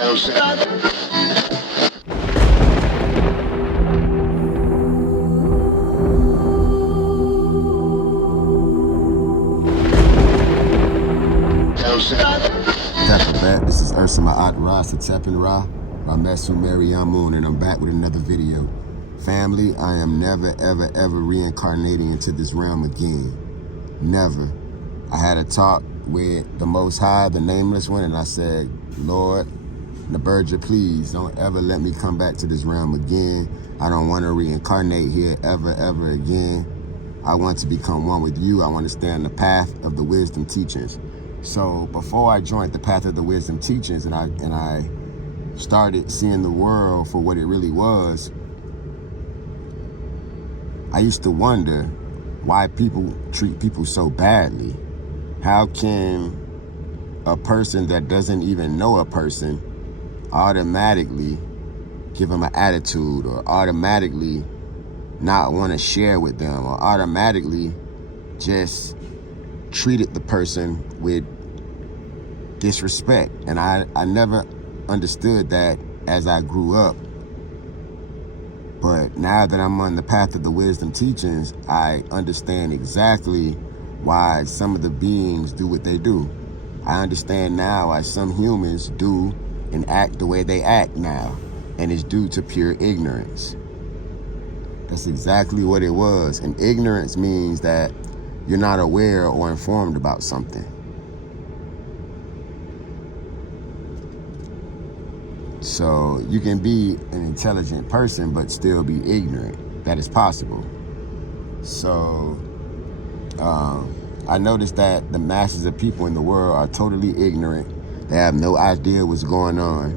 This is Ursula Adras, Tepin Ra, Ramesu Mariamun, and I'm back with another video. Family, I am never, ever, ever reincarnating into this realm again. Never. I had a talk with the Most High, the Nameless One, and I said, Lord, Naberja, please don't ever let me come back to this realm again. I don't want to reincarnate here ever, ever again. I want to become one with you. I want to stay on the path of the wisdom teachings. So before I joined the path of the wisdom teachings and I started seeing the world for what it really was, I used to wonder why people treat people so badly. How can a person that doesn't even know a person automatically give them an attitude, or automatically not want to share with them, or automatically just treated the person with disrespect? And I never understood that as I grew up. But now that I'm on the path of the wisdom teachings, I understand exactly why some of the beings do what they do. I understand now why some humans do and act the way they act now, and it's due to pure ignorance. That's exactly what it was. And ignorance means that you're not aware or informed about something. So you can be an intelligent person but still be ignorant. That is possible. So I noticed that the masses of people in the world are totally ignorant. They have no idea what's going on.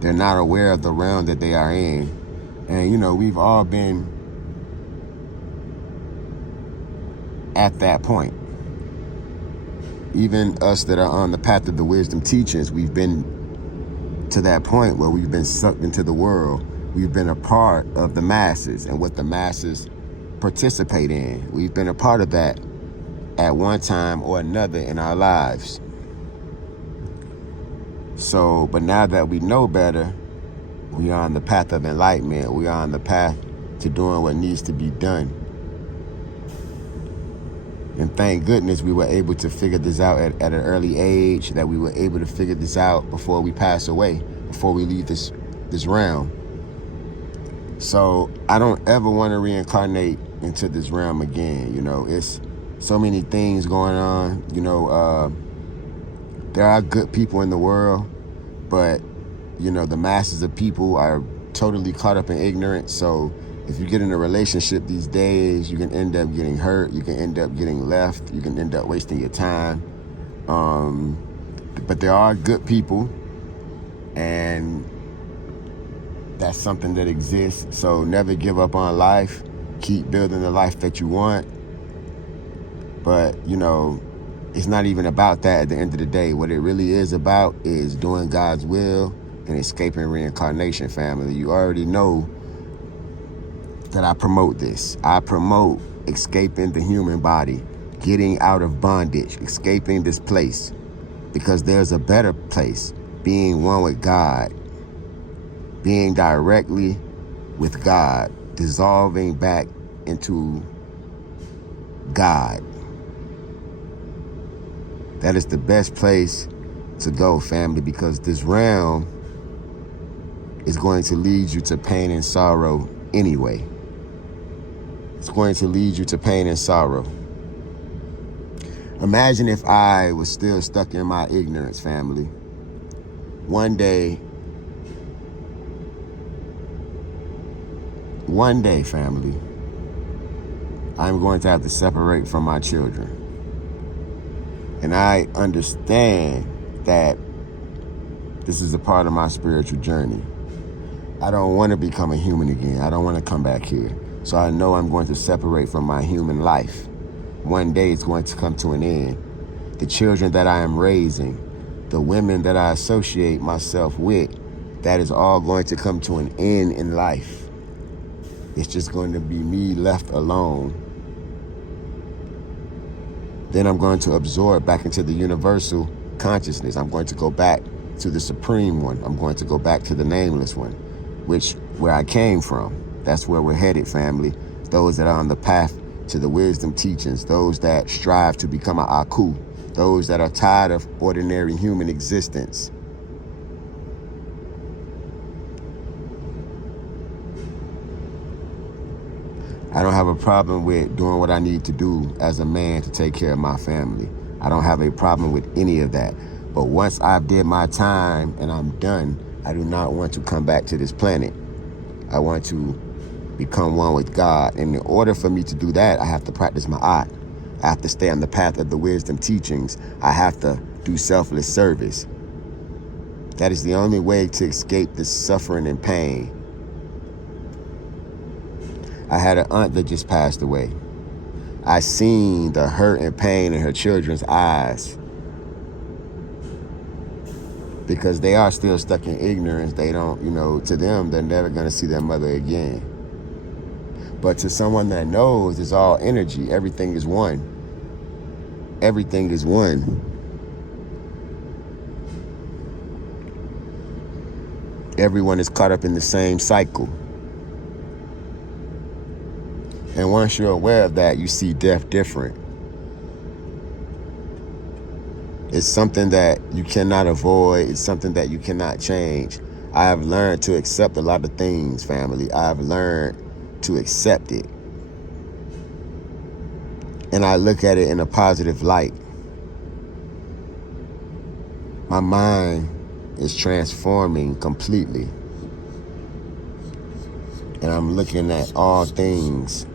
They're not aware of the realm that they are in. And you know, we've all been at that point. Even us that are on the path of the wisdom teachings, we've been to that point where we've been sucked into the world. We've been a part of the masses and what the masses participate in. We've been a part of that at one time or another in our lives. So, but now that we know better, we are on the path of enlightenment. We are on the path to doing what needs to be done. And thank goodness we were able to figure this out at an early age, that we were able to figure this out before we pass away, before we leave this realm. So I don't ever want to reincarnate into this realm again. You know, it's so many things going on. You know, there are good people in the world, but, you know, the masses of people are totally caught up in ignorance. So if you get in a relationship these days, you can end up getting hurt. You can end up getting left. You can end up wasting your time. But there are good people, and that's something that exists. So never give up on life. Keep building the life that you want. But, you know, it's not even about that at the end of the day. What it really is about is doing God's will and escaping reincarnation, family. You already know that I promote this. I promote escaping the human body, getting out of bondage, escaping this place, because there's a better place, being one with God, being directly with God, dissolving back into God. That is the best place to go, family, because this realm is going to lead you to pain and sorrow anyway. It's going to lead you to pain and sorrow. Imagine if I was still stuck in my ignorance, family. One day, family, I'm going to have to separate from my children. And I understand that this is a part of my spiritual journey. I don't want to become a human again. I don't want to come back here. So I know I'm going to separate from my human life. One day it's going to come to an end. The children that I am raising, the women that I associate myself with, that is all going to come to an end in life. It's just going to be me left alone. Then I'm going to absorb back into the universal consciousness. I'm going to go back to the Supreme One. I'm going to go back to the Nameless One, where I came from. That's where we're headed, family. Those that are on the path to the wisdom teachings, those that strive to become an Aku, those that are tired of ordinary human existence. I don't have a problem with doing what I need to do as a man to take care of my family. I don't have a problem with any of that. But once I've did my time and I'm done, I do not want to come back to this planet. I want to become one with God. And in order for me to do that, I have to practice my art. I have to stay on the path of the wisdom teachings. I have to do selfless service. That is the only way to escape the suffering and pain. I had an aunt that just passed away. I seen the hurt and pain in her children's eyes, because they are still stuck in ignorance. They don't, to them, they're never going to see their mother again. But to someone that knows, it's all energy. Everything is one. Everything is one. Everyone is caught up in the same cycle. And once you're aware of that, you see death different. It's something that you cannot avoid. It's something that you cannot change. I have learned to accept a lot of things, family. I have learned to accept it. And I look at it in a positive light. My mind is transforming completely. And I'm looking at all things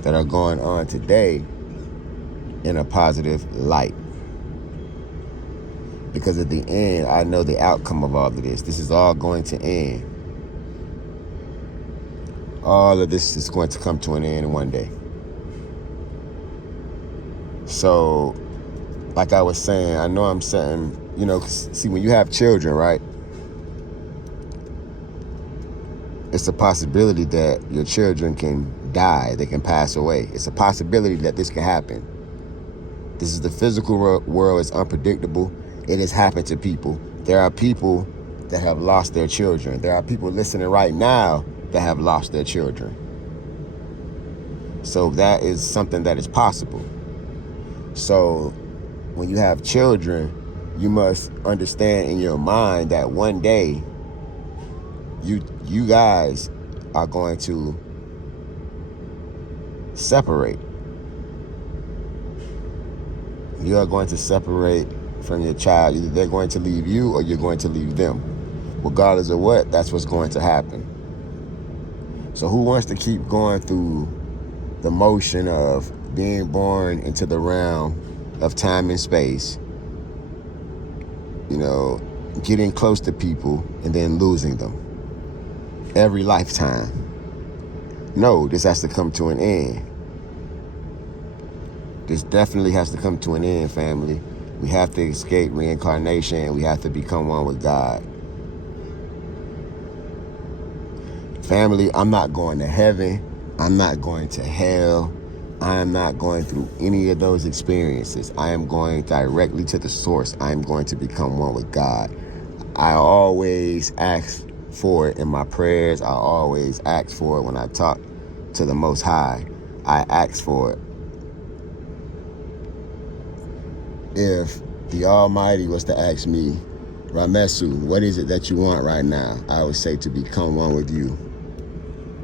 that are going on today in a positive light. Because at the end, I know the outcome of all of this. This is all going to end. All of this is going to come to an end one day. So, like I was saying, I know I'm saying, see, when you have children, right? It's a possibility that your children can die. They can pass away. It's a possibility that this can happen. This is the physical world. It's unpredictable. It has happened to people. There are people that have lost their children. There are people listening right now that have lost their children. So that is something that is possible. So when you have children, you must understand in your mind that one day you guys are going to separate. You are going to separate from your child. Either they're going to leave you or you're going to leave them. Regardless of what, that's what's going to happen. So who wants to keep going through the motion of being born into the realm of time and space, getting close to people and then losing them every lifetime? No, this has to come to an end. This definitely has to come to an end, family. We have to escape reincarnation, and we have to become one with God. Family, I'm not going to heaven. I'm not going to hell. I am not going through any of those experiences. I am going directly to the source. I am going to become one with God. I always ask for it in my prayers. I always ask for it when I talk to the Most High. I ask for it. If the Almighty was to ask me, Ramesu, what is it that you want right now? I would say to become one with you,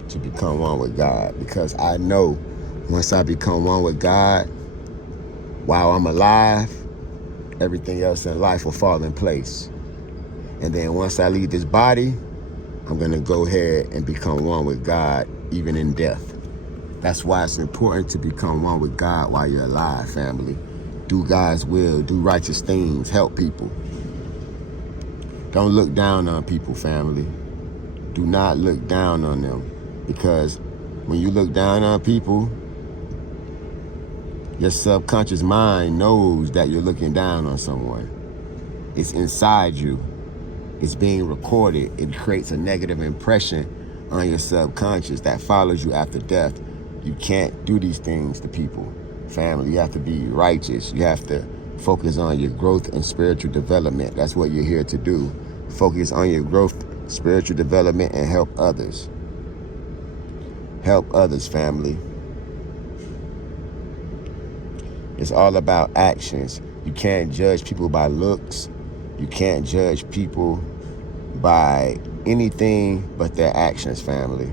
to become one with God. Because I know once I become one with God, while I'm alive, everything else in life will fall in place. And then once I leave this body, I'm going to go ahead and become one with God, even in death. That's why it's important to become one with God while you're alive, family. Do God's will, do righteous things, help people. Don't look down on people, family. Do not look down on them. Because when you look down on people, your subconscious mind knows that you're looking down on someone. It's inside you. It's being recorded. It creates a negative impression on your subconscious that follows you after death. You can't do these things to people. Family, you have to be righteous. You have to Focus on your growth and spiritual development. That's what you're here to do. Focus on your growth, spiritual development, and help others. Help others, family. It's all about actions. You can't judge people by looks. You can't judge people by anything but their actions, family.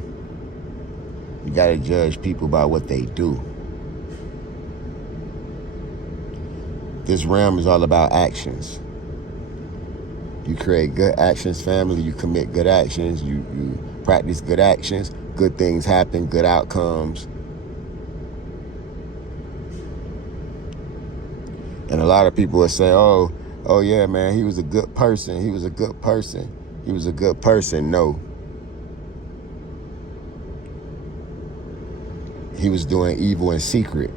You gotta judge people by what they do. This realm is all about actions. You create good actions, family. You commit good actions. You practice good actions. Good things happen, good outcomes. And a lot of people will say, oh yeah, man, he was a good person. He was a good person. He was a good person. No. He was doing evil in secret.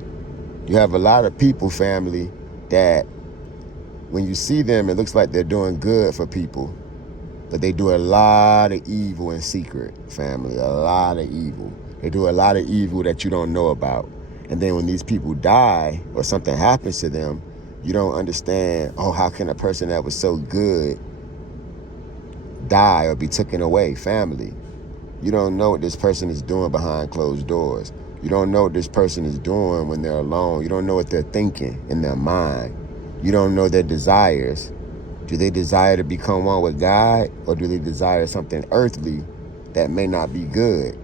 You have a lot of people, family, that when you see them, it looks like they're doing good for people, but they do a lot of evil in secret, family, a lot of evil. They do a lot of evil that you don't know about. And then when these people die or something happens to them, you don't understand, oh, how can a person that was so good die or be taken away, family? You don't know what this person is doing behind closed doors. You don't know what this person is doing when they're alone. You don't know what they're thinking in their mind. You don't know their desires. Do they desire to become one with God, or do they desire something earthly that may not be good?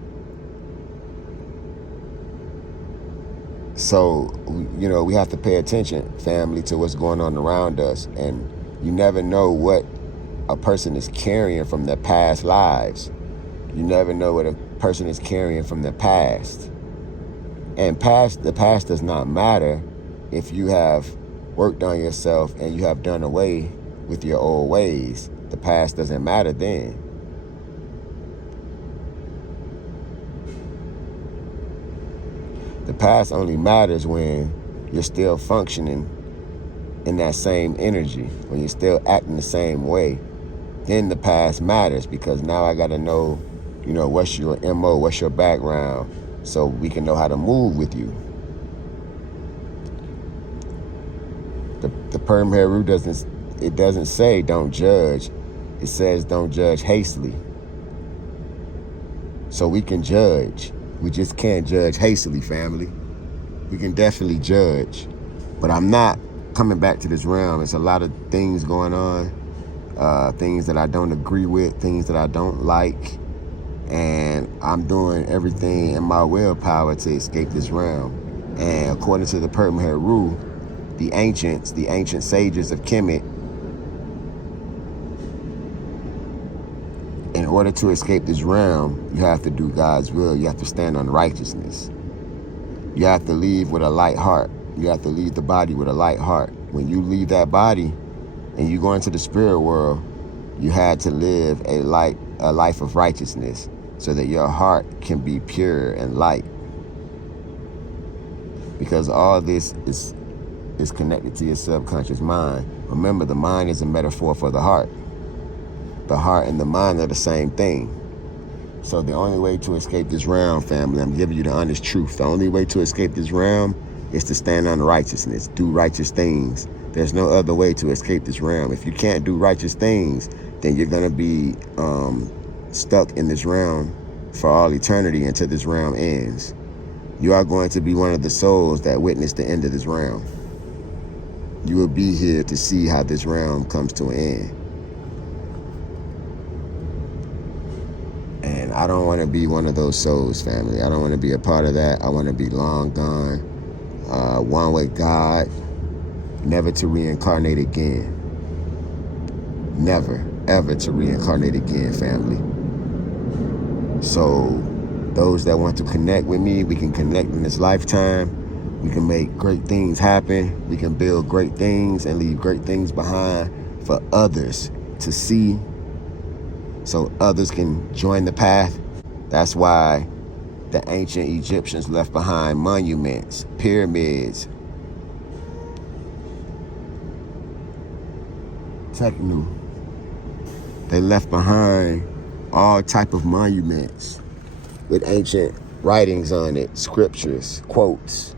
So, you know, we have to pay attention, family, to what's going on around us. And you never know what a person is carrying from their past lives. You never know what a person is carrying from their past. And the past does not matter if you have worked on yourself and you have done away with your old ways. The past doesn't matter then. The past only matters when you're still functioning in that same energy, when you're still acting the same way. Then the past matters, because now I got to know, you know, what's your MO, what's your background, so we can know how to move with you. The Perm Heru doesn't say don't judge. It says don't judge hastily. So we can judge. We just can't judge hastily, family. We can definitely judge. But I'm not coming back to this realm. It's a lot of things going on, things that I don't agree with, things that I don't like. And I'm doing everything in my willpower to escape this realm. And according to the Perm Heru, the ancient sages of Kemet, in order to escape this realm, you have to do God's will. You have to stand on righteousness. You have to leave with a light heart. You have to leave the body with a light heart. When you leave that body and you go into the spirit world, you had to live a life of righteousness so that your heart can be pure and light. Because all this is connected to your subconscious mind. Remember, the mind is a metaphor for the heart. The heart and the mind are the same thing. So the only way to escape this realm, family, I'm giving you the honest truth. The only way to escape this realm is to stand on righteousness, do righteous things. There's no other way to escape this realm. If you can't do righteous things, then you're going to be stuck in this realm for all eternity until this realm ends. You are going to be one of the souls that witness the end of this realm. You will be here to see how this realm comes to an end. And I don't want to be one of those souls, family. I don't want to be a part of that. I want to be long gone, one with God, never to reincarnate again. Never, ever to reincarnate again, family. So those that want to connect with me, we can connect in this lifetime. We can make great things happen. We can build great things and leave great things behind for others to see, so others can join the path. That's why the ancient Egyptians left behind monuments, pyramids, techno. They left behind all type of monuments with ancient writings on it, scriptures, quotes.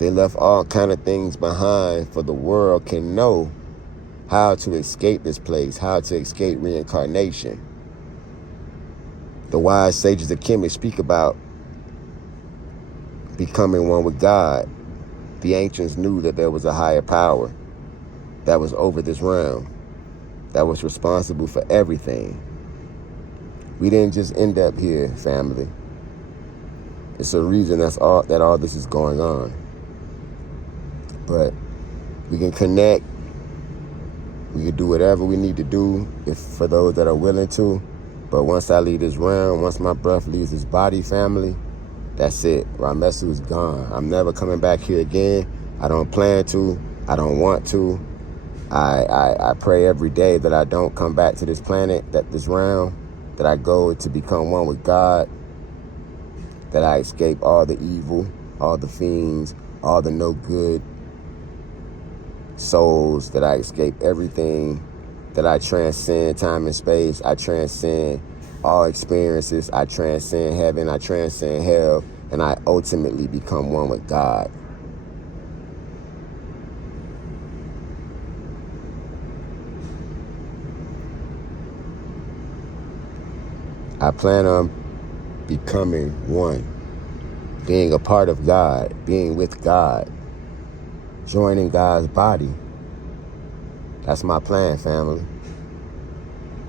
They left all kind of things behind for the world can know how to escape this place, how to escape reincarnation. The wise sages of Kemet speak about becoming one with God. The ancients knew that there was a higher power that was over this realm, that was responsible for everything. We didn't just end up here, family. It's a reason that all this is going on. But we can connect. We can do whatever we need to do for those that are willing to. But once I leave this realm, once my breath leaves this body, family, that's it. Ramesu is gone. I'm never coming back here again. I don't plan to. I don't want to. I pray every day that I don't come back to this planet, this realm, that I go to become one with God, that I escape all the evil, all the fiends, all the no good souls, that I escape everything, that I transcend time and space, I transcend all experiences, I transcend heaven, I transcend hell, and I ultimately become one with God. I plan on becoming one, being a part of God, being with God, joining God's body. That's my plan, family.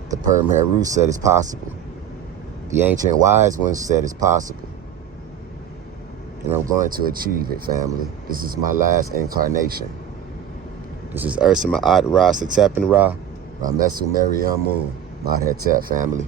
The Perm Heru said it's possible. The ancient wise ones said it's possible. And I'm going to achieve it, family. This is my last incarnation. This is Ursa Ma'at Ra Satep and Ra, Ramesu Meriamun, Madhetep, family.